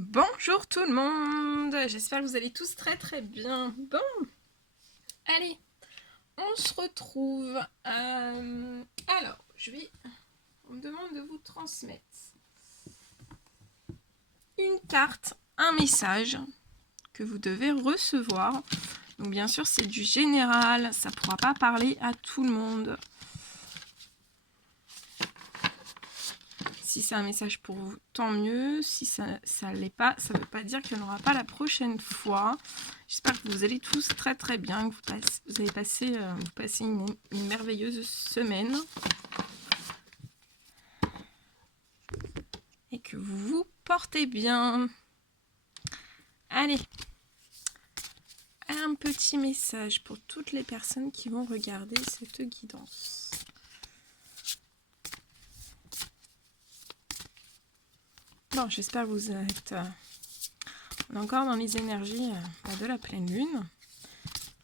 Bonjour tout le monde, j'espère que vous allez tous très bien. Bon, allez, on se retrouve. Alors, on me demande de vous transmettre une carte, un message que vous devez recevoir. Donc bien sûr, c'est du général, ça ne pourra pas parler à tout le monde. Si c'est un message pour vous, tant mieux. Si ça ne l'est pas, ça ne veut pas dire qu'il n'y en aura pas la prochaine fois. J'espère que vous allez tous très bien, que vous allez passer une merveilleuse semaine. Et que vous vous portez bien. Allez, un petit message pour toutes les personnes qui vont regarder cette guidance. Bon, j'espère que vous êtes encore dans les énergies de la pleine lune.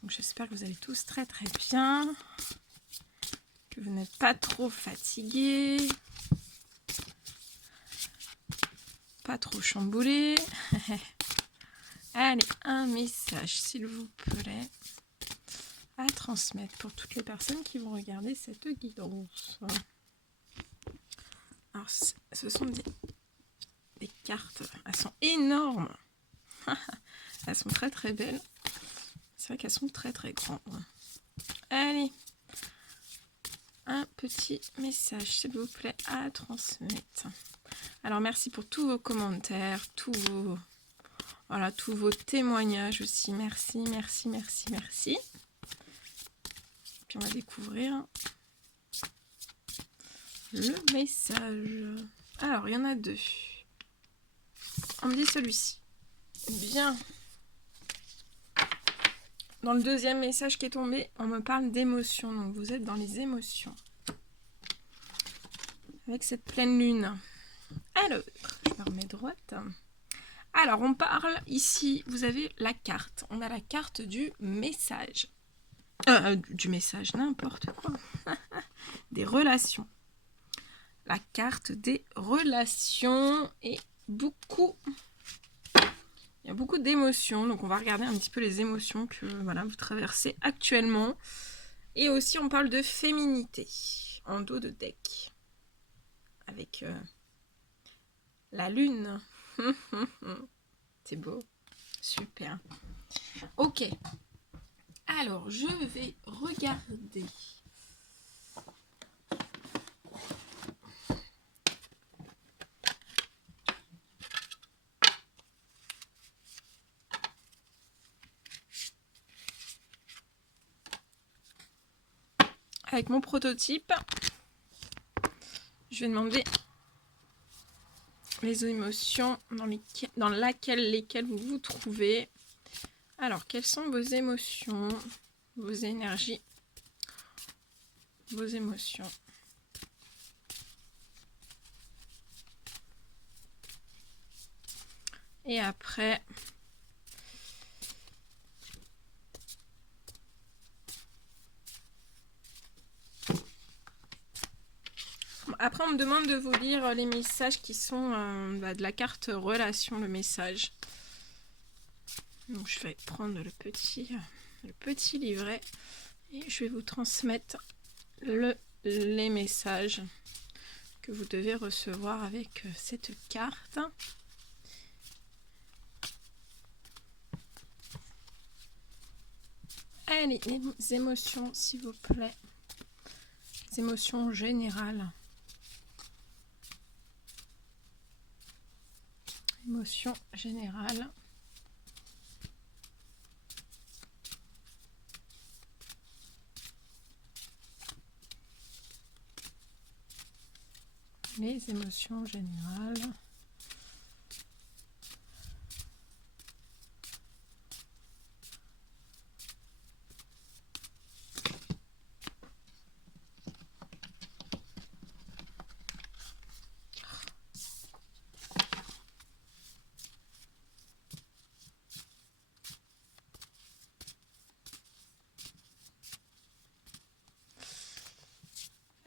Donc j'espère que vous allez tous très bien, que vous n'êtes pas trop fatigués, pas trop chamboulés. Allez, un message s'il vous plaît à transmettre pour toutes les personnes qui vont regarder cette guidance. Alors ce sont des cartes, elles sont énormes. Elles sont très belles. C'est vrai qu'elles sont très grandes. Allez, un petit message s'il vous plaît à transmettre. Alors merci pour tous vos commentaires, tous vos témoignages aussi. Merci. Puis on va découvrir le message. Alors il y en a deux. On me dit celui-ci. Bien. Dans le deuxième message qui est tombé, on me parle d'émotions. Donc vous êtes dans les émotions. Avec cette pleine lune. Alors, je me remets droite. Alors, on parle ici, vous avez la carte. On a la carte du message. Du message, n'importe quoi. Des relations. La carte des relations et il y a beaucoup d'émotions. Donc, on va regarder un petit peu les émotions que vous traversez actuellement. Et aussi, on parle de féminité en dos de deck. Avec la lune. C'est beau. Super. Ok. Alors, je vais regarder. Avec mon prototype, je vais demander les émotions dans lesquelles vous vous trouvez. Alors, quelles sont vos émotions, vos énergies, vos émotions? Et après, on me demande de vous lire les messages qui sont de la carte relation, le message. Donc, je vais prendre le petit livret et je vais vous transmettre les messages que vous devez recevoir avec cette carte. Allez, les émotions, s'il vous plaît. Les émotions générales. Émotions générales. Les émotions générales.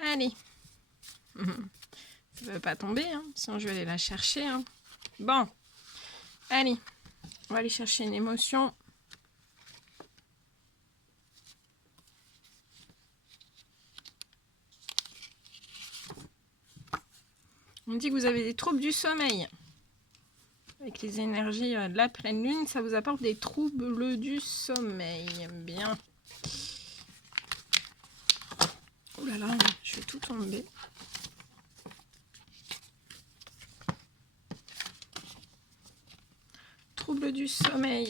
Allez. Ça ne veut pas tomber, hein, sinon je vais aller la chercher. Hein. Bon. Allez, on va aller chercher une émotion. On me dit que vous avez des troubles du sommeil. Avec les énergies de la pleine lune, ça vous apporte des troubles du sommeil. Bien. Oh là là, je vais tout tomber. Troubles du sommeil.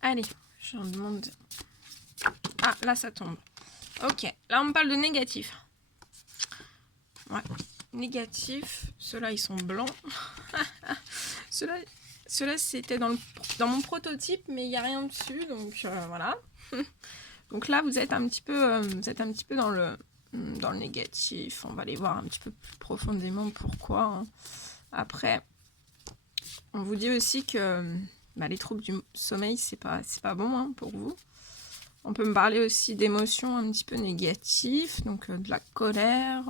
Allez, j'en demande. Ah, là ça tombe. Ok, là on me parle de négatif. Ouais, négatif. Ceux-là ils sont blancs. Ceux-là c'était dans mon prototype, mais il n'y a rien dessus, donc voilà. Donc là vous êtes un petit peu, dans le négatif. On va aller voir un petit peu plus profondément pourquoi. Hein. Après, on vous dit aussi que les troubles du sommeil c'est pas bon hein, pour vous. On peut me parler aussi d'émotions un petit peu négatives, donc de la colère,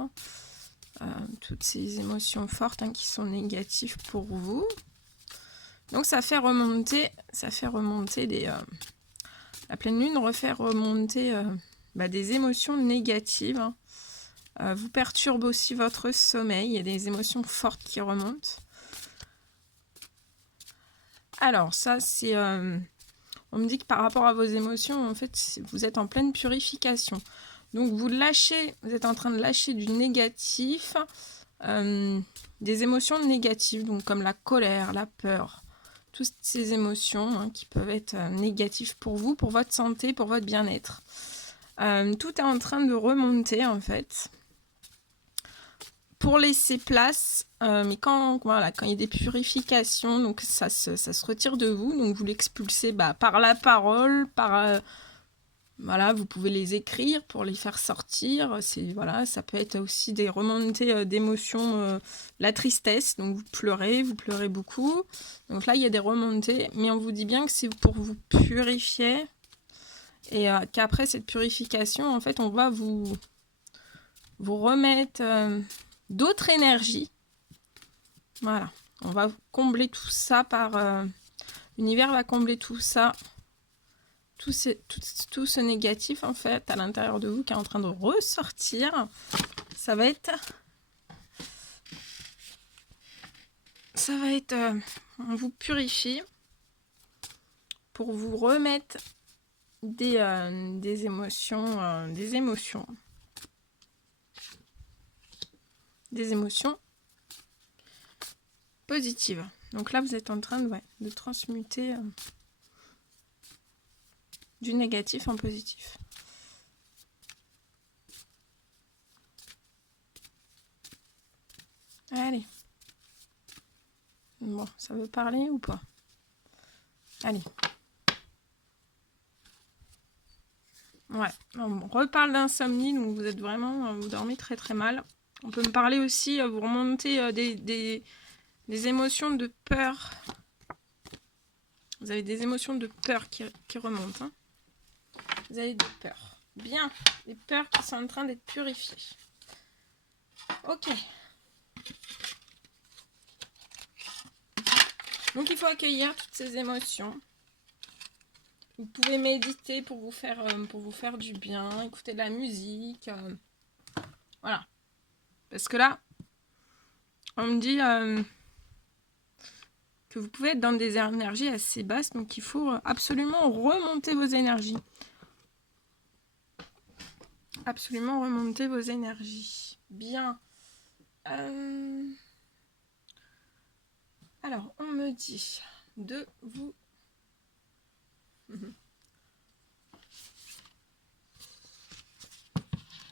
toutes ces émotions fortes hein, qui sont négatives pour vous. Donc ça fait remonter la pleine lune refait remonter des émotions négatives. Hein. Vous perturbe aussi votre sommeil, il y a des émotions fortes qui remontent. Alors ça c'est... on me dit que par rapport à vos émotions, en fait, vous êtes en pleine purification. Donc, vous êtes en train de lâcher du négatif, des émotions négatives, donc comme la colère, la peur, toutes ces émotions hein, qui peuvent être négatives pour vous, pour votre santé, pour votre bien-être. Tout est en train de remonter, en fait, pour laisser place, mais quand il y a des purifications, donc ça se retire de vous, donc vous l'expulsez par la parole, vous pouvez les écrire pour les faire sortir. Ça peut être aussi des remontées d'émotions, la tristesse, donc vous pleurez beaucoup. Donc là il y a des remontées, mais on vous dit bien que c'est pour vous purifier et qu'après cette purification, en fait, on va vous remettre d'autres énergies. Voilà, on va combler tout ça par... l'univers va combler tout ça, tout ce négatif en fait à l'intérieur de vous qui est en train de ressortir. Ça va être... on vous purifie pour vous remettre des émotions, positives. Donc là, vous êtes en train de transmuter du négatif en positif. Allez. Bon, ça veut parler ou pas? Allez. Ouais, on reparle d'insomnie, donc vous êtes vraiment, vous dormez très très mal. On peut me parler aussi, vous remontez des émotions de peur. Vous avez des émotions de peur qui remontent. Hein. Vous avez des peurs. Bien, des peurs qui sont en train d'être purifiées. Ok. Donc il faut accueillir toutes ces émotions. Vous pouvez méditer pour vous faire du bien, écouter de la musique. Voilà. Parce que là, on me dit que vous pouvez être dans des énergies assez basses, donc il faut absolument remonter vos énergies. Absolument remonter vos énergies. Bien. Alors, on me dit de vous...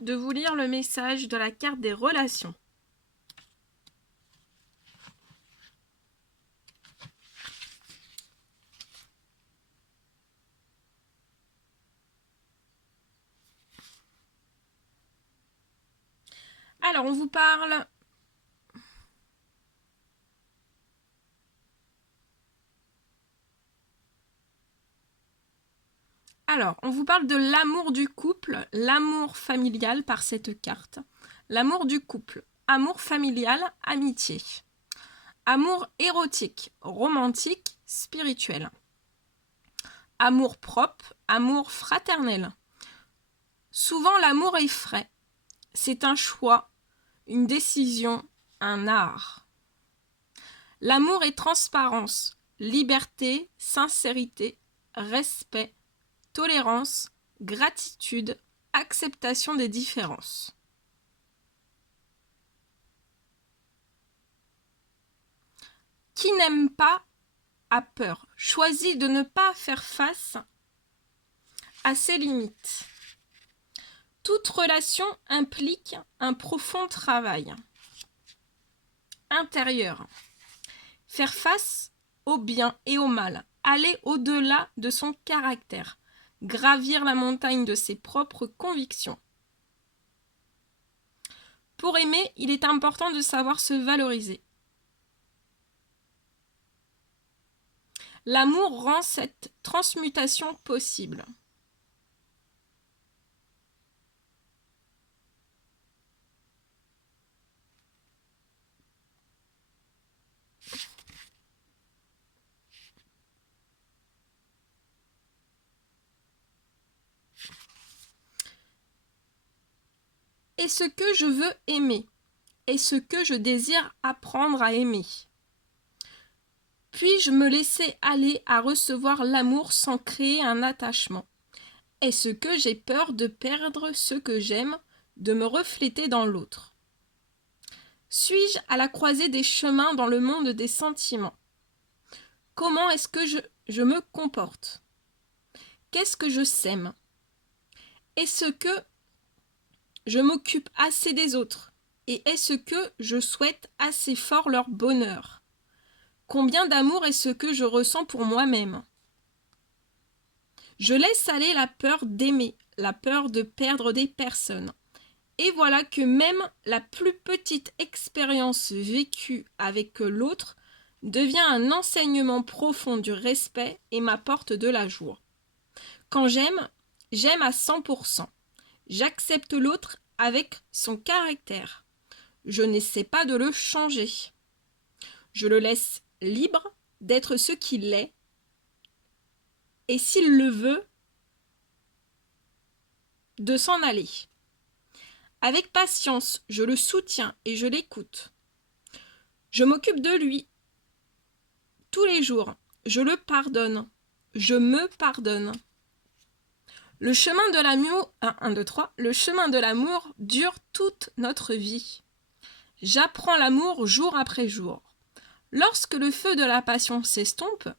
de vous lire le message de la carte des relations. Alors, on vous parle... Alors, on vous parle de l'amour du couple, l'amour familial par cette carte. L'amour du couple, amour familial, amitié. Amour érotique, romantique, spirituel. Amour propre, amour fraternel. Souvent l'amour est frais. C'est un choix, une décision, un art. L'amour est transparence, liberté, sincérité, respect, tolérance, gratitude, acceptation des différences. Qui n'aime pas a peur, choisit de ne pas faire face à ses limites. Toute relation implique un profond travail intérieur. Faire face au bien et au mal, aller au-delà de son caractère, gravir la montagne de ses propres convictions. Pour aimer, il est important de savoir se valoriser. L'amour rend cette transmutation possible. Est-ce que je veux aimer? Est-ce que je désire apprendre à aimer? Puis-je me laisser aller à recevoir l'amour sans créer un attachement? Est-ce que j'ai peur de perdre ce que j'aime, de me refléter dans l'autre? Suis-je à la croisée des chemins dans le monde des sentiments? Comment est-ce que je me comporte? Qu'est-ce que je sème? Est-ce que je m'occupe assez des autres? Et est-ce que je souhaite assez fort leur bonheur? Combien d'amour est-ce que je ressens pour moi-même? Je laisse aller la peur d'aimer, la peur de perdre des personnes. Et voilà que même la plus petite expérience vécue avec l'autre devient un enseignement profond du respect et m'apporte de la joie. Quand j'aime, j'aime à 100%. J'accepte l'autre avec son caractère. Je n'essaie pas de le changer. Je le laisse libre d'être ce qu'il est. Et s'il le veut, de s'en aller. Avec patience, je le soutiens et je l'écoute. Je m'occupe de lui tous les jours. Je le pardonne. Je me pardonne. Le chemin de l'amour, 1, 2, 3, le chemin de l'amour dure toute notre vie. J'apprends l'amour jour après jour. Lorsque le feu de la passion s'estompe,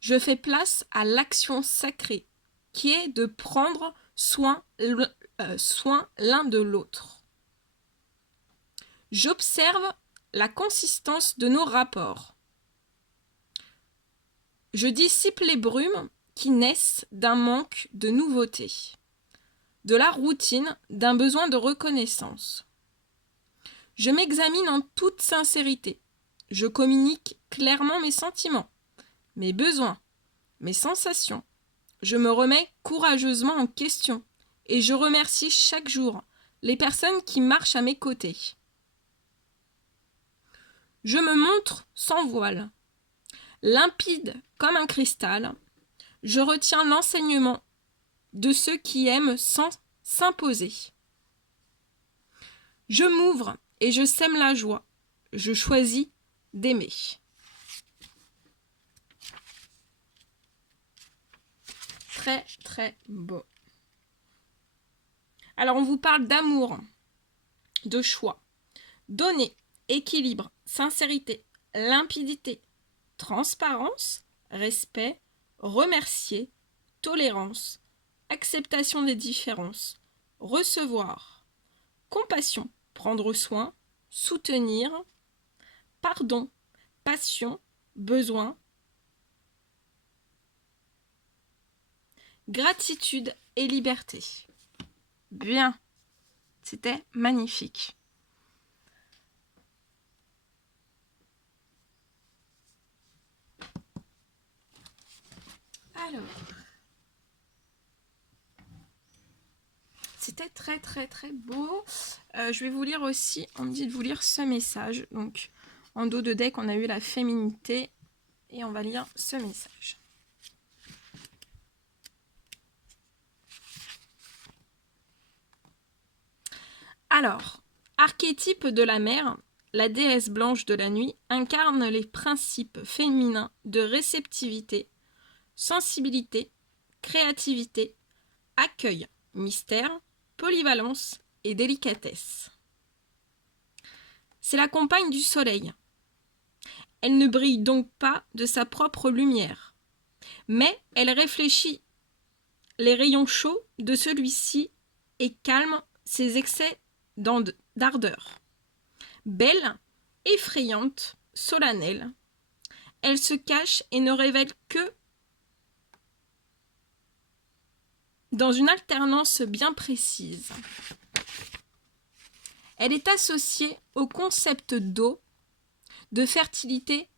je fais place à l'action sacrée, qui est de prendre soin l'un de l'autre. J'observe la consistance de nos rapports. Je dissipe les brumes qui naissent d'un manque de nouveauté, de la routine, d'un besoin de reconnaissance. Je m'examine en toute sincérité. Je communique clairement mes sentiments, mes besoins, mes sensations. Je me remets courageusement en question et je remercie chaque jour les personnes qui marchent à mes côtés. Je me montre sans voile, limpide comme un cristal. Je retiens l'enseignement de ceux qui aiment sans s'imposer. Je m'ouvre et je sème la joie. Je choisis d'aimer. Très très beau. Alors on vous parle d'amour, de choix, donner, équilibre, sincérité, limpidité, transparence, respect, remercier, tolérance, acceptation des différences, recevoir, compassion, prendre soin, soutenir, pardon, passion, besoin, gratitude et liberté. Bien, c'était magnifique. Alors, c'était très très très beau. Je vais vous lire aussi, on me dit de vous lire ce message. Donc, En dos de deck, on a eu la féminité. Et on va lire ce message. Alors, archétype de la mère, la déesse blanche de la nuit incarne les principes féminins de réceptivité, sensibilité, créativité, accueil, mystère, polyvalence et délicatesse. C'est la compagne du soleil. Elle ne brille donc pas de sa propre lumière, mais elle réfléchit les rayons chauds de celui-ci et calme ses excès d'ardeur. Belle, effrayante, solennelle, elle se cache et ne révèle que dans une alternance bien précise. Elle est associée au concept d'eau, de fertilité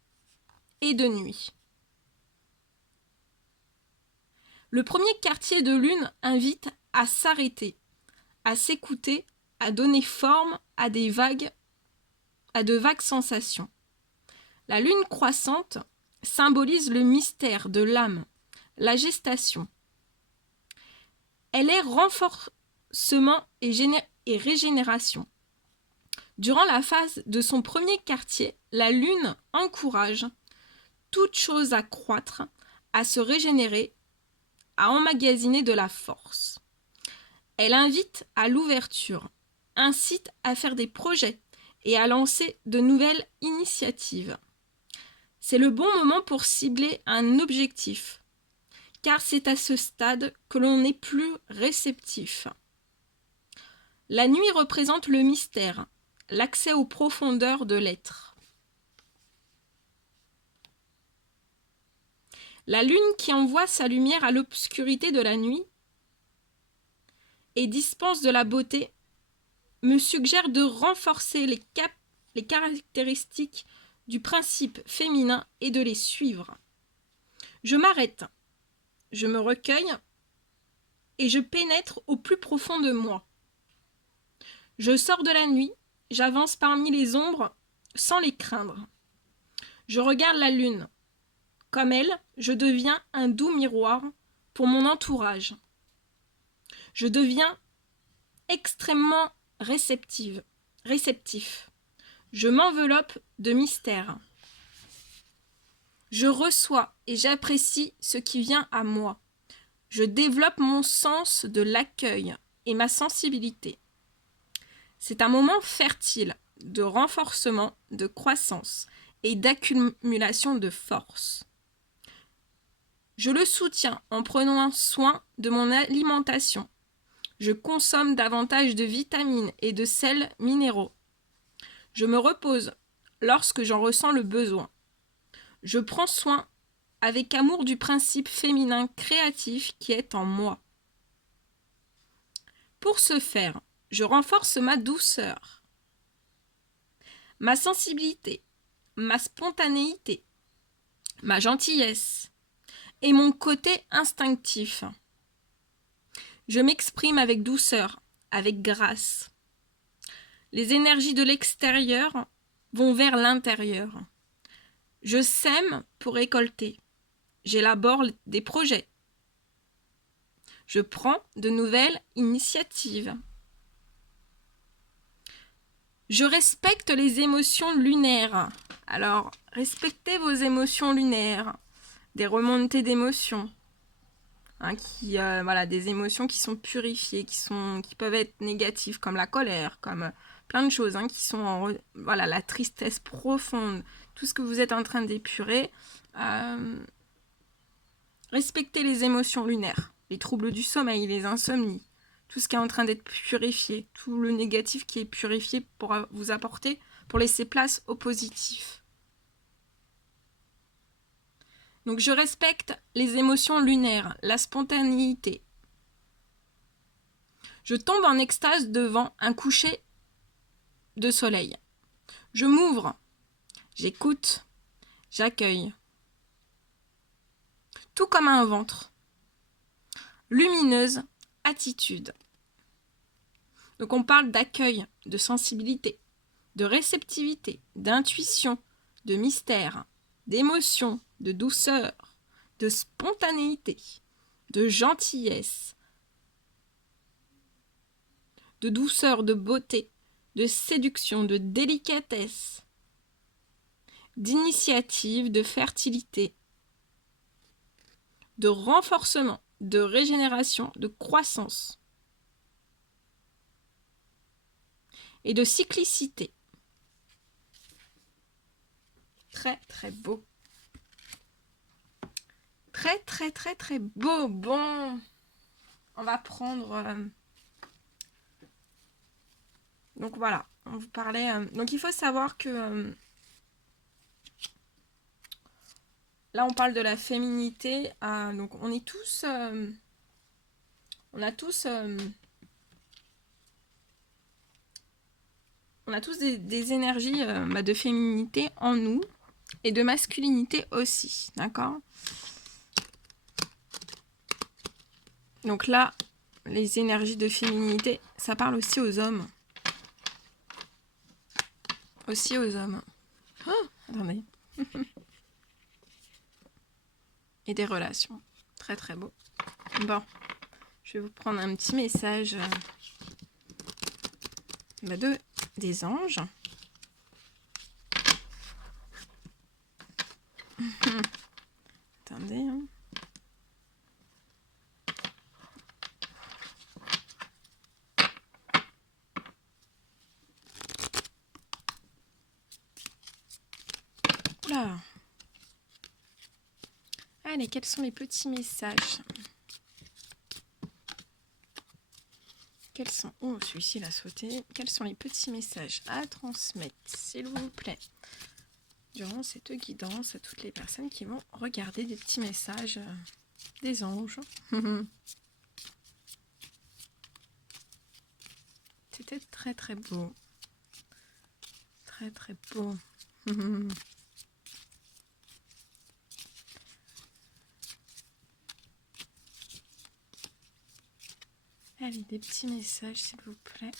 et de nuit. Le premier quartier de lune invite à s'arrêter, à s'écouter, à donner forme à de vagues sensations. La lune croissante symbolise le mystère de l'âme, la gestation. Elle est renforcement et régénération. Durant la phase de son premier quartier, la lune encourage toute chose à croître, à se régénérer, à emmagasiner de la force. Elle invite à l'ouverture, incite à faire des projets et à lancer de nouvelles initiatives. C'est le bon moment pour cibler un objectif, car c'est à ce stade que l'on est plus réceptif. La nuit représente le mystère, l'accès aux profondeurs de l'être. La lune qui envoie sa lumière à l'obscurité de la nuit et dispense de la beauté me suggère de renforcer les caractéristiques du principe féminin et de les suivre. Je m'arrête, je me recueille et je pénètre au plus profond de moi. Je sors de la nuit, j'avance parmi les ombres sans les craindre. Je regarde la lune. Comme elle, je deviens un doux miroir pour mon entourage. Je deviens extrêmement réceptif. Je m'enveloppe de mystère. Je reçois et j'apprécie ce qui vient à moi. Je développe mon sens de l'accueil et ma sensibilité. C'est un moment fertile de renforcement, de croissance et d'accumulation de force. Je le soutiens en prenant soin de mon alimentation. Je consomme davantage de vitamines et de sels minéraux. Je me repose lorsque j'en ressens le besoin. Je prends soin avec amour du principe féminin créatif qui est en moi. Pour ce faire, je renforce ma douceur, ma sensibilité, ma spontanéité, ma gentillesse et mon côté instinctif. Je m'exprime avec douceur, avec grâce. Les énergies de l'extérieur vont vers l'intérieur. Je sème pour récolter. J'élabore des projets. Je prends de nouvelles initiatives. Je respecte les émotions lunaires. Alors, respectez vos émotions lunaires. Des remontées d'émotions. Des émotions qui sont purifiées, qui peuvent être négatives, comme la colère, comme plein de choses, qui sont la tristesse profonde, tout ce que vous êtes en train d'épurer. Respectez les émotions lunaires, les troubles du sommeil, les insomnies, tout ce qui est en train d'être purifié, tout le négatif qui est purifié pour vous apporter, pour laisser place au positif. Donc je respecte les émotions lunaires, la spontanéité. Je tombe en extase devant un coucher de soleil. Je m'ouvre, j'écoute, j'accueille. Tout comme un ventre. Lumineuse attitude. Donc on parle d'accueil, de sensibilité, de réceptivité, d'intuition, de mystère, d'émotion, de douceur, de spontanéité, de gentillesse, de douceur, de beauté, de séduction, de délicatesse, d'initiative, de fertilité, de renforcement, de régénération, de croissance et de cyclicité. Très très beau. Très très très très beau. Bon, on va prendre... Donc voilà, on vous parlait... donc il faut savoir que... là on parle de la féminité. Donc on est tous... on a tous... on a tous des énergies de féminité en nous. Et de masculinité aussi. D'accord ? Donc là, les énergies de féminité, ça parle aussi aux hommes. Aussi aux hommes. Oh, attendez. Et des relations. Très très beau. Bon, je vais vous prendre un petit message des anges. Attendez. Hein. Oula. Allez, quels sont les petits messages ? Quels sont... Oh, celui-ci, il a sauté. Quels sont les petits messages à transmettre, s'il vous plaît, durant cette guidance à toutes les personnes qui vont regarder des petits messages des anges. C'était très très beau. Très très beau. Allez, des petits messages, s'il vous plaît.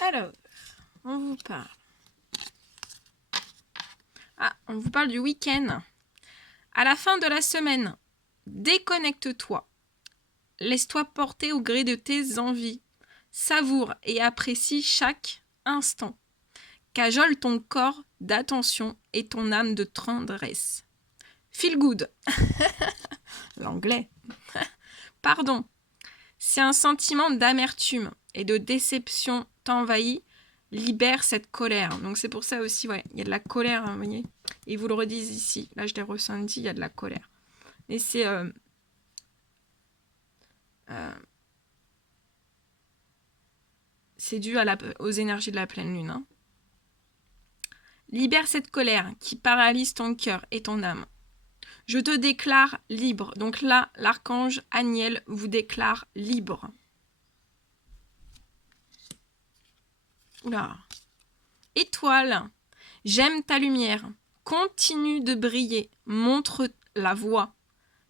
Alors, on vous parle. On vous parle du week-end. À la fin de la semaine, déconnecte-toi. Laisse-toi porter au gré de tes envies. Savoure et apprécie chaque instant. Cajole ton corps d'attention et ton âme de tendresse. Feel good. L'anglais. Pardon. Si un sentiment d'amertume et de déception t'envahit, libère cette colère. Donc c'est pour ça aussi, ouais, il y a de la colère, hein, vous voyez. Ils vous le redisent ici. Là, je l'ai ressenti, il y a de la colère. Et c'est dû aux énergies de la pleine lune. Hein. Libère cette colère qui paralyse ton cœur et ton âme. Je te déclare libre. Donc là, l'archange Aniel vous déclare libre. Oula. Étoile, j'aime ta lumière. Continue de briller. Montre la voie.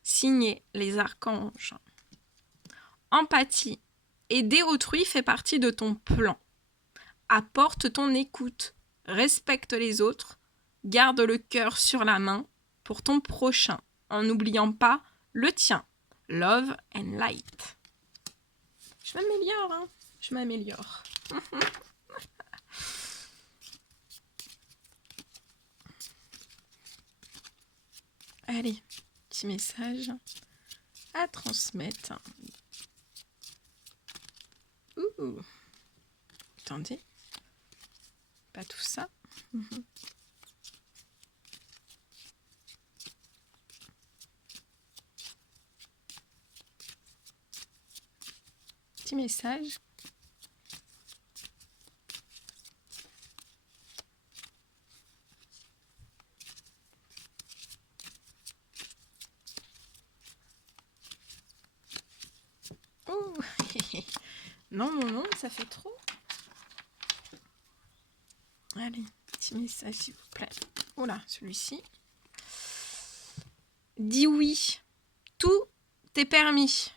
Signé les archanges. Empathie. Aider autrui fait partie de ton plan. Apporte ton écoute. Respecte les autres. Garde le cœur sur la main pour ton prochain, en n'oubliant pas le tien. Love and light. Je m'améliore, hein. Je m'améliore. Allez, petit message à transmettre. Ouh. Attendez. Pas tout ça. Petit message. Oh. Non, non, non, ça fait trop. Allez, petit message s'il vous plaît. Oh là, celui-ci. Dis oui. Tout est permis.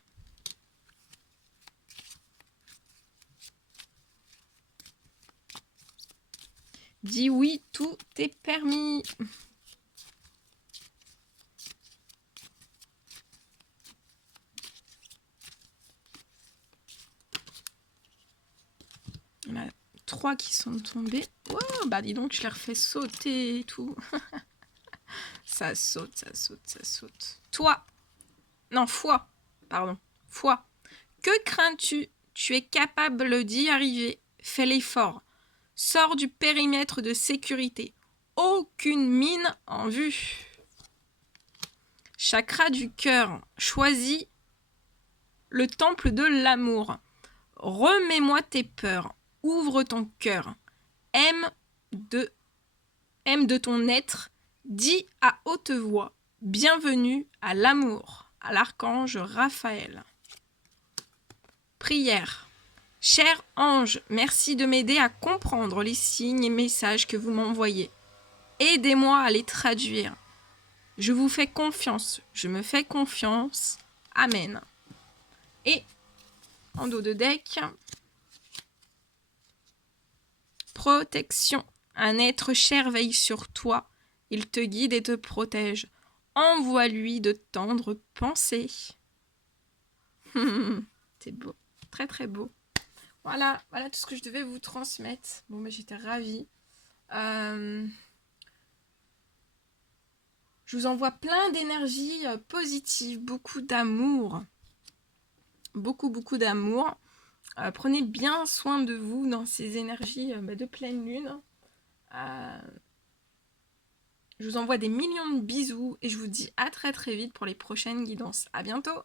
Dis oui, tout est permis. Il y en a 3 qui sont tombés. Wow, bah dis donc, je les refais sauter et tout. Ça saute, ça saute, ça saute. Toi. Non, foi. Pardon. Foi. Que crains-tu? Tu es capable d'y arriver. Fais l'effort. Sors du périmètre de sécurité. Aucune mine en vue. Chakra du cœur. Choisis le temple de l'amour. Remets-moi tes peurs. Ouvre ton cœur. Aime de ton être. Dis à haute voix. Bienvenue à l'amour. À l'archange Raphaël. Prière. Cher ange, merci de m'aider à comprendre les signes et messages que vous m'envoyez. Aidez-moi à les traduire. Je vous fais confiance. Je me fais confiance. Amen. Et en dos de deck, protection. Un être cher veille sur toi. Il te guide et te protège. Envoie-lui de tendres pensées. C'est beau. Très très beau. Voilà tout ce que je devais vous transmettre. Bon, mais j'étais ravie. Je vous envoie plein d'énergie positive, beaucoup d'amour. Beaucoup d'amour. Prenez bien soin de vous dans ces énergies de pleine lune. Je vous envoie des millions de bisous et je vous dis à très très vite pour les prochaines guidances. À bientôt!